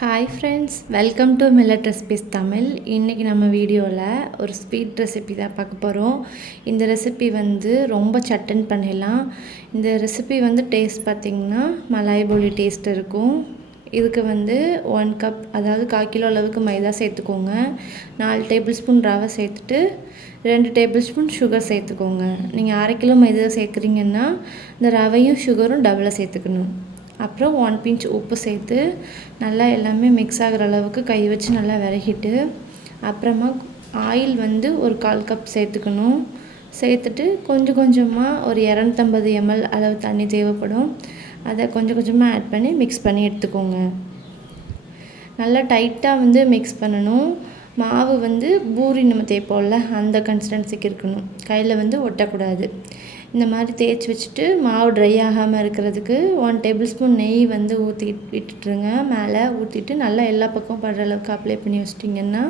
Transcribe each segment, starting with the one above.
Hi friends, welcome to millet recipes Tamil. இன்றைக்கி நம்ம வீடியோவில் ஒரு ஸ்வீட் ரெசிபி தான் பார்க்க போகிறோம். இந்த ரெசிபி ரொம்ப சட்டன் பண்ணிடலாம். இந்த ரெசிபி டேஸ்ட் பார்த்திங்கன்னா மலாய் போலி டேஸ்ட் இருக்கும். இதுக்கு 1 கப், அதாவது 1/4 கிலோ அளவுக்கு மைதா சேர்த்துக்கோங்க. 4 டேபிள் ஸ்பூன் ரவை சேர்த்துட்டு 2 டேபிள் ஸ்பூன் சுகர் சேர்த்துக்கோங்க. நீங்கள் 1/2 கிலோ மைதா சேர்க்குறீங்கன்னா இந்த ரவையும் சுகரும் டபுளாக சேர்த்துக்கணும். அப்புறம் 1 பிஞ்ச் உப்பு சேர்த்து நல்லா எல்லாமே மிக்ஸ் ஆகிற அளவுக்கு கை வச்சு நல்லா விரகிட்டு, அப்புறமா ஆயில் ஒரு 1/4 கப் சேர்த்துக்கணும். சேர்த்துட்டு கொஞ்சம் கொஞ்சமாக ஒரு 250 ml அளவு தண்ணி தேவைப்படும். அதை கொஞ்சம் கொஞ்சமாக ஆட் பண்ணி மிக்ஸ் பண்ணி எடுத்துக்கோங்க. நல்லா டைட்டாக மிக்ஸ் பண்ணணும். மாவு பூரி நம்ம தேய்ப்போம்ல, அந்த கன்சிஸ்டன்சிக்கு இருக்கணும். கையில் ஒட்டக்கூடாது. இந்த மாதிரி தேய்ச்சி வச்சுட்டு மாவு ட்ரை ஆகாமல் இருக்கிறதுக்கு 1 டேபிள் ஸ்பூன் நெய் ஊற்றி விட்டுட்டுருங்க. மேலே ஊற்றிட்டு நல்லா எல்லா பக்கமும் படுற அளவுக்கு அப்ளை பண்ணி வச்சிட்டிங்கன்னா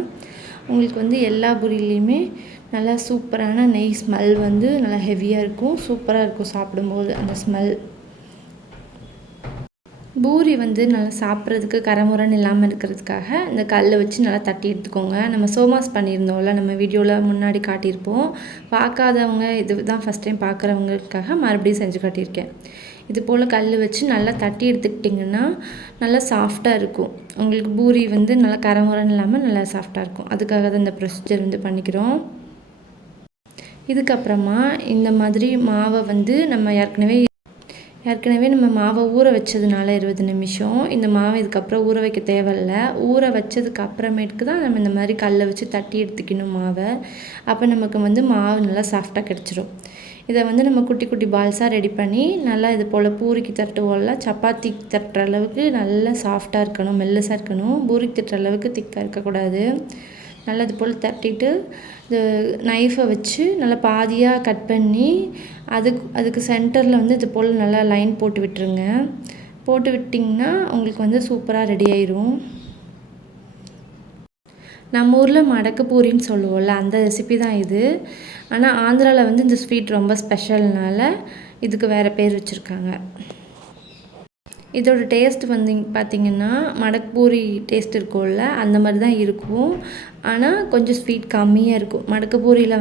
உங்களுக்கு எல்லா பூரிலையுமே நல்லா சூப்பரான நெய் ஸ்மெல் நல்லா ஹெவியாக இருக்கும். சூப்பராக இருக்கும் சாப்பிடும்போது அந்த ஸ்மெல். பூரி நல்லா சாப்பிட்றதுக்கு கரமுரன்னு இல்லாமல் இருக்கிறதுக்காக இந்த கல்லை வச்சு நல்லா தட்டி எடுத்துக்கோங்க. நம்ம சோமாஸ் பண்ணியிருந்தோம்ல, நம்ம வீடியோவில் முன்னாடி காட்டியிருப்போம். பார்க்காதவங்க, இது தான் ஃபஸ்ட் டைம் பார்க்குறவங்களுக்காக மறுபடியும் செஞ்சு காட்டியிருக்கேன். இது போல் கல் வச்சு நல்லா தட்டி எடுத்துக்கிட்டிங்கன்னா நல்லா சாஃப்டாக இருக்கும். உங்களுக்கு பூரி நல்லா கரமுரன்னு இல்லாமல் நல்லா சாஃப்டாக இருக்கும். அதுக்காக தான் இந்த ப்ரொசீஜர் பண்ணிக்கிறோம். இதுக்கப்புறமா இந்த மாதிரி மாவை நம்ம ஏற்கனவே நம்ம மாவை ஊற வச்சதுனால 20 நிமிஷம், இந்த மாவை இதுக்கப்புறம் ஊற வைக்க தேவையில்ல. ஊற வச்சதுக்கு அப்புறமேட்டுக்கு தான் நம்ம இந்த மாதிரி கல்லை வச்சு தட்டி எடுத்துக்கணும் மாவை. அப்போ நமக்கு மாவு நல்லா சாஃப்டாக கிடச்சிரும். இதை நம்ம குட்டி குட்டி பால்ஸாக ரெடி பண்ணி நல்லா இது போல் பூரிக்கு தட்டுவோம்ல, சப்பாத்திக்கு தட்டுற அளவுக்கு நல்லா சாஃப்டாக இருக்கணும், மெல்லுசாக இருக்கணும். பூரிக்கு தட்டுற அளவுக்கு திக்காக இருக்கக்கூடாது. நல்லா இது போல் தட்டிட்டு இது நைஃபை வச்சு நல்லா பாதியாக கட் பண்ணி அதுக்கு சென்டரில் இது போல் நல்லா லைன் போட்டு விட்டுருங்க. போட்டு விட்டிங்கன்னா உங்களுக்கு சூப்பராக ரெடி ஆயிரும். நம்ம ஊரில் மடக்கு பூரின்னு சொல்லுவோம்ல, அந்த ரெசிபி தான் இது. ஆனால் ஆந்திராவில் இந்த ஸ்வீட் ரொம்ப ஸ்பெஷல்னால இதுக்கு வேறு பேர் வச்சுருக்காங்க. இதோட டேஸ்ட் பார்த்திங்கன்னா மடக்கு பூரி டேஸ்ட் இருக்கும்ல, அந்த மாதிரி தான் இருக்கும். ஆனால் கொஞ்சம் ஸ்வீட் கம்மியாக இருக்கும். மடக்கு பூரியில்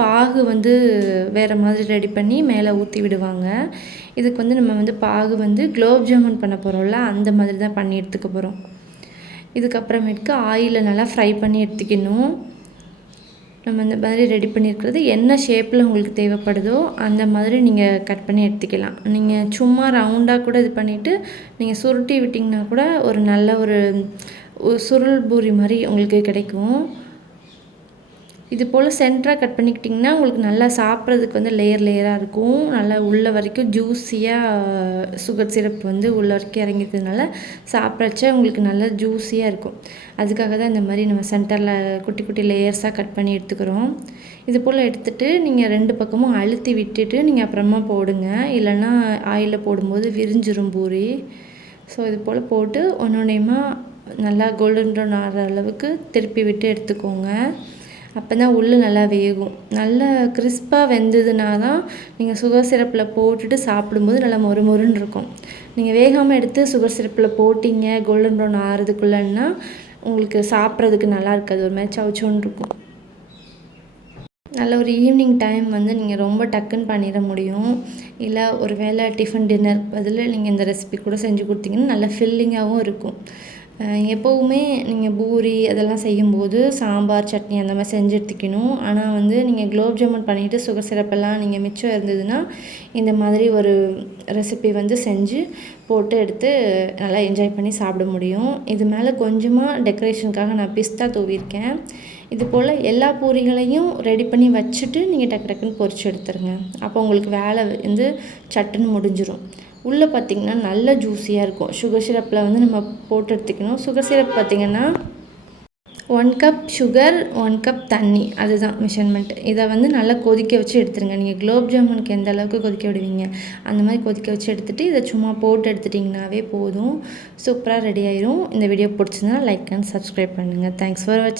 பாகு வேறு மாதிரி ரெடி பண்ணி மேலே ஊற்றி விடுவாங்க. இதுக்கு நம்ம பாகு குலோப் ஜாமுன் பண்ண போகிறோம்ல, அந்த மாதிரி தான் பண்ணி எடுத்துக்க போகிறோம். இதுக்கப்புறமேட்டுக்கு ஆயிலில் நல்லா ஃப்ரை பண்ணி எடுத்துக்கணும். நம்ம இந்த மாதிரி ரெடி பண்ணியிருக்கிறது என்ன ஷேப்பில் உங்களுக்கு தேவைப்படுதோ அந்த மாதிரி நீங்கள் கட் பண்ணி எடுத்துக்கலாம். நீங்கள் சும்மா ரவுண்டாக கூட இது பண்ணிவிட்டு நீங்கள் சுருட்டி விட்டிங்கன்னா கூட ஒரு நல்ல ஒரு சுருள் பூரி மாதிரி உங்களுக்கு கிடைக்கும். இது போல் சென்டராக கட் பண்ணிக்கிட்டிங்கன்னா உங்களுக்கு நல்லா சாப்பிட்றதுக்கு லேயர் லேயராக இருக்கும். நல்லா உள்ள வரைக்கும் ஜூஸியாக சுகர் சிரப் உள்ள வரைக்கும் இறங்கிக்கிறதுனால சாப்பிட்றச்ச உங்களுக்கு நல்லா ஜூஸியாக இருக்கும். அதுக்காக தான் இந்த மாதிரி நம்ம சென்டரில் குட்டி குட்டி லேயர்ஸாக கட் பண்ணி எடுத்துக்கிறோம். இது போல் எடுத்துகிட்டு நீங்கள் 2 பக்கமும் அழுத்தி விட்டுட்டு நீங்கள் அப்புறமா போடுங்க. இல்லைன்னா ஆயிலில் போடும்போது விரிஞ்சிரும் பூரி. ஸோ இது போல் போட்டு ஒன்றொன்றையுமா நல்லா கோல்டன் ப்ரௌன் ஆகிற அளவுக்கு திருப்பி விட்டு எடுத்துக்கோங்க. அப்போ தான் உள்ளே நல்லா வேகும். நல்லா கிறிஸ்பாக வெந்ததுனா தான் நீங்கள் சுகர் சிரப்பில் போட்டுட்டு சாப்பிடும்போது நல்லா மொறு மொறுன்னு இருக்கும். நீங்கள் வேகாமல் எடுத்து சுகர் சிரப்பில் போட்டிங்க கோல்டன் ப்ரௌன் ஆகிறதுக்குள்ளன்னா உங்களுக்கு சாப்பிட்றதுக்கு நல்லா இருக்காது, ஒரு மாதிரி சவுச்சோன்னு இருக்கும். நல்ல ஒரு ஈவினிங் டைம் நீங்கள் ரொம்ப டக்குன்னு பண்ணிட முடியும். இல்லை ஒரு வேளை டிஃபன் டின்னர் பதில் நீங்கள் இந்த ரெசிபி கூட செஞ்சு கொடுத்தீங்கன்னா நல்லா ஃபில்லிங்காகவும் இருக்கும். எப்போவுமே நீங்கள் பூரி அதெல்லாம் செய்யும்போது சாம்பார் சட்னி அந்த மாதிரி செஞ்சு எடுத்துக்கணும். ஆனால் நீங்கள் குலோப் ஜாமுன் பண்ணிவிட்டு சுகர் சிரப்பெல்லாம் நீங்கள் மிச்சம் இருந்ததுன்னா இந்த மாதிரி ஒரு ரெசிபி செஞ்சு போட்டு எடுத்து நல்லா என்ஜாய் பண்ணி சாப்பிட முடியும். இது மேலே கொஞ்சமாக டெக்கரேஷனுக்காக நான் பிஸ்தா தூவியிருக்கேன். இது போல் எல்லா பூரிகளையும் ரெடி பண்ணி வச்சுட்டு நீங்கள் டக்கு டக்குன்னு பொரிச்சு எடுத்துருங்க. அப்போ உங்களுக்கு வேலை சட்டுன்னு முடிஞ்சிடும். உள்ளே பார்த்திங்கன்னா நல்ல ஜூஸியாக இருக்கும். சுகர் சிரப்பில் நம்ம போட்டு எடுத்துக்கணும். சுகர் சிரப் பார்த்திங்கன்னா 1 கப் சுகர் 1 கப் தண்ணி, அதுதான் மெஷர்மெண்ட். இதை நல்லா கொதிக்க வச்சு எடுத்துருங்க. நீங்கள் குலோப் ஜாமுனுக்கு எந்த அளவுக்கு கொதிக்க விடுவீங்க அந்த மாதிரி கொதிக்க வச்சு எடுத்துகிட்டு இதை சும்மா போட்டு எடுத்துட்டிங்கனாவே போதும். சூப்பராக ரெடி ஆயிரும். இந்த வீடியோ பிடிச்சிருந்தா லைக் அண்ட் சப்ஸ்கிரைப் பண்ணுங்கள். தேங்க்ஸ் ஃபார் வாட்சிங்.